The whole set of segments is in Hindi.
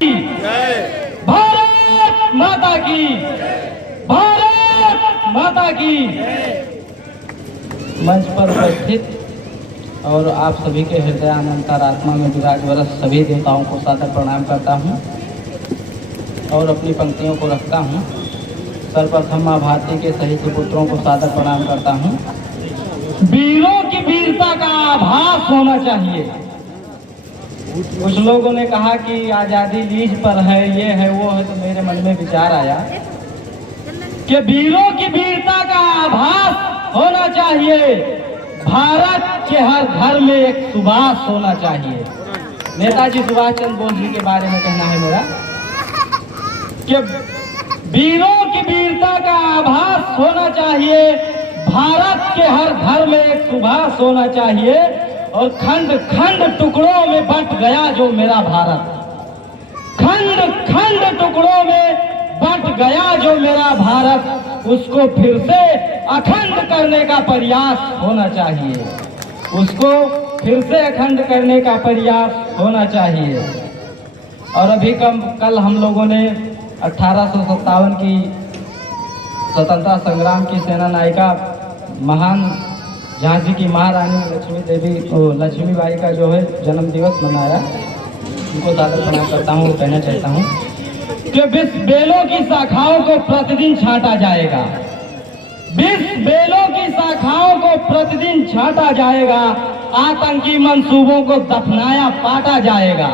भारत माता की, भारत माता की। मंच पर उपस्थित और आप सभी के हृदयानंद आत्मा में विराजमान सभी देवताओं को सादर प्रणाम करता हूं और अपनी पंक्तियों को रखता हूं। सर्वप्रथम मां भारती के सही सुपुत्रों को सादर प्रणाम करता हूं। वीरों की वीरता का आभास होना चाहिए। कुछ लोगों ने कहा कि आजादी लीज पर है, ये है वो है, तो मेरे मन में विचार आया कि वीरों की वीरता का आभास होना चाहिए। भारत के हर घर में एक सुभाष होना चाहिए। नेताजी सुभाष चंद्र बोस जी के बारे में कहना है मेरा कि वीरों की वीरता का आभास होना चाहिए। भारत के हर घर में एक सुभाष होना चाहिए और खंड खंड टुकड़ों में बंट गया जो मेरा भारत, खंड खंड टुकड़ों में बंट गया जो मेरा भारत, उसको फिर से अखंड करने का प्रयास होना चाहिए। उसको फिर से अखंड करने का प्रयास होना चाहिए। और अभी कल हम लोगों ने 1857 की स्वतंत्रता संग्राम की सेना नायिका महान झांसी की महारानी लक्ष्मीबाई का जो है जन्म दिवस मनाया। उनको सादर प्रणाम करता हूँ। कहना चाहता हूँ कि 20 बेलों की शाखाओं को प्रतिदिन छांटा जाएगा, 20 बेलों की शाखाओं को प्रतिदिन छांटा जाएगा, आतंकी मंसूबों को दफनाया पाटा जाएगा।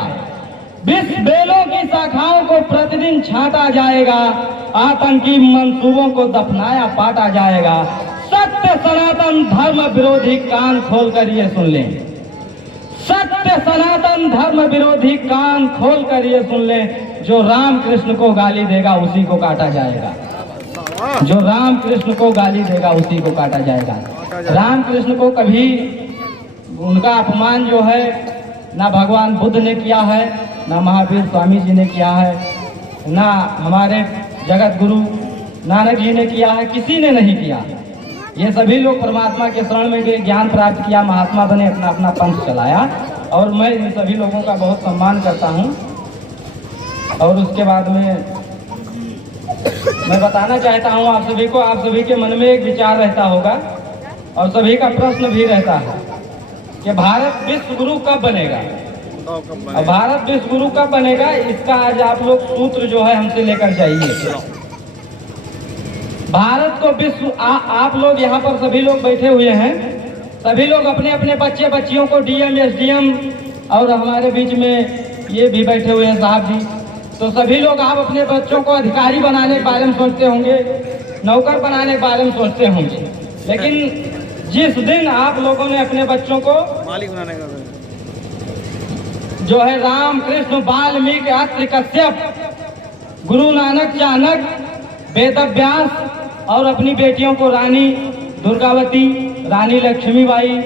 20 बेलों की शाखाओं को प्रतिदिन छांटा जाएगा, आतंकी मंसूबों को दफनाया पाटा जाएगा। सत्य सनातन धर्म विरोधी कान खोलकर ये सुन लें, सत्य सनातन धर्म विरोधी कान खोलकर ये सुन लें, जो राम कृष्ण को गाली देगा उसी को काटा जाएगा, जो राम कृष्ण को गाली देगा उसी को काटा जाएगा। राम कृष्ण को कभी उनका अपमान जो है ना भगवान बुद्ध ने किया है, ना महावीर स्वामी जी ने किया है, ना हमारे जगत गुरु नानक जी ने किया है, किसी ने नहीं किया। ये सभी लोग परमात्मा के शरण में गए, ज्ञान प्राप्त किया, महात्मा बने, अपना अपना पंथ चलाया और मैं इन सभी लोगों का बहुत सम्मान करता हूं। और उसके बाद में मैं बताना चाहता हूं आप सभी को, आप सभी के मन में एक विचार रहता होगा और सभी का प्रश्न भी रहता है कि भारत विश्व गुरु कब बनेगा, और भारत विश्व गुरु कब बनेगा, इसका आज आप लोग सूत्र जो है हमसे लेकर जाइए। भारत को विश्व आप लोग यहाँ पर सभी लोग बैठे हुए हैं, सभी लोग अपने अपने बच्चे बच्चियों को डीएम एसडीएम और हमारे बीच में ये भी बैठे हुए हैं साहब जी, तो सभी लोग आप अपने बच्चों को अधिकारी बनाने के बारे में सोचते होंगे, नौकर बनाने के बारे में सोचते होंगे, लेकिन जिस दिन आप लोगों ने अपने बच्चों को मालिक बनाने का जो है राम कृष्ण वाल्मीकि अत्रि कश्यप, गुरु नानक चाणक, वेद व्यास और अपनी बेटियों को रानी दुर्गावती, रानी लक्ष्मीबाई,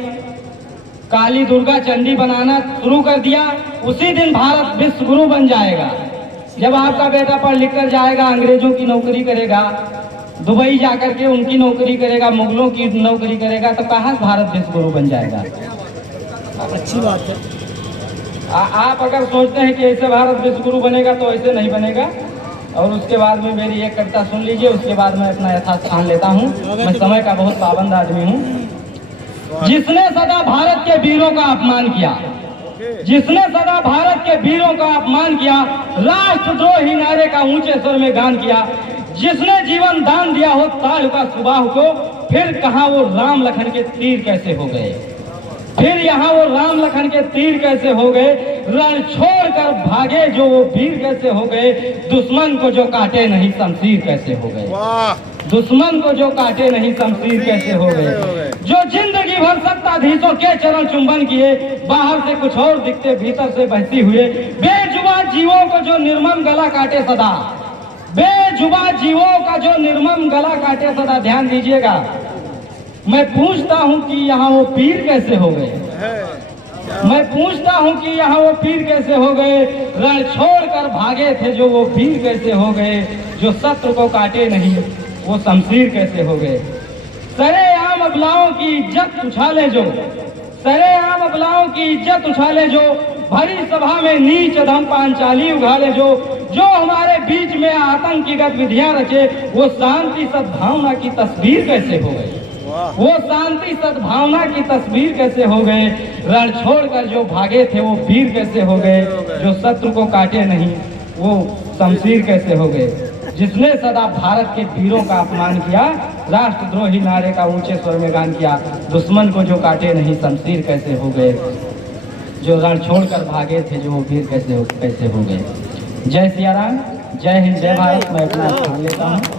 काली दुर्गा चंडी बनाना शुरू कर दिया, उसी दिन भारत विश्व गुरु बन जाएगा। जब आपका बेटा पढ़ लिख कर जाएगा, अंग्रेजों की नौकरी करेगा, दुबई जाकर के उनकी नौकरी करेगा, मुगलों की नौकरी करेगा, तो कहाँ भारत विश्व गुरु बन जाएगा? अच्छी बात है। आप अगर सोचते हैं कि ऐसे भारत विश्व गुरु बनेगा तो ऐसे नहीं बनेगा। और उसके बाद में मेरी एक कविता सुन लीजिए, उसके बाद मैं अपना यथास्थान लेता हूँ। मैं समय का बहुत पाबंद आदमी हूँ। जिसने सदा भारत के वीरों का अपमान किया, जिसने सदा भारत के वीरों का अपमान किया, राष्ट्रद्रोही नारे का ऊंचे स्वर में गान किया, जिसने जीवन दान दिया हो तालुका सुबाह को, फिर कहा वो राम लखन के तीर कैसे हो गए, फिर यहाँ वो राम लखन के तीर कैसे हो गए, रण छोड़कर भागे जो वो वीर कैसे हो गए, दुश्मन को जो काटे नहीं शमशीर कैसे हो गए, दुश्मन को जो काटे नहीं शमशीर कैसे हो गए, जो जिंदगी भर सत्ताधीशों के चरण चुंबन किए, बाहर से कुछ और दिखते भीतर से बहती हुए, बेजुबान जीवों को जो निर्मम गला काटे सदा, बेजुबान जीवों का जो निर्मम गला काटे सदा। ध्यान दीजिएगा, मैं पूछता हूँ कि यहाँ वो पीर कैसे हो गए, मैं पूछता हूँ कि यहाँ वो पीर कैसे हो गए, रण छोड़कर भागे थे जो वो पीर कैसे हो गए, जो शत्रु को काटे नहीं वो शमशीर कैसे हो गए। सरेआम अबलाओं की इज्जत उछाले जो, सरेआम अबलाओं की इज्जत उछाले जो, भरी सभा में नीच अधम पांचाली उघाड़े, जो हमारे बीच में आतंकी गतिविधियां रचे, वो शांति सद्भावना की तस्वीर कैसे हो गई? वो शांति सद्भावना की तस्वीर कैसे हो गए? रण छोड़कर जो भागे थे वो वीर कैसे हो गए? जो शत्रु को काटे नहीं वो शमशीर कैसे हो गए? जिसने सदा भारत के वीरों का अपमान किया, राष्ट्रद्रोही नारे का ऊंचे स्वर में गान किया, दुश्मन को जो काटे नहीं शमशीर कैसे हो गए? जो रण छोड़कर भागे थे जो वो वीर कैसे हो गए? जय सिया राम, जय हिंद, जय भारत। मैं अपना स्थान लेता हूँ।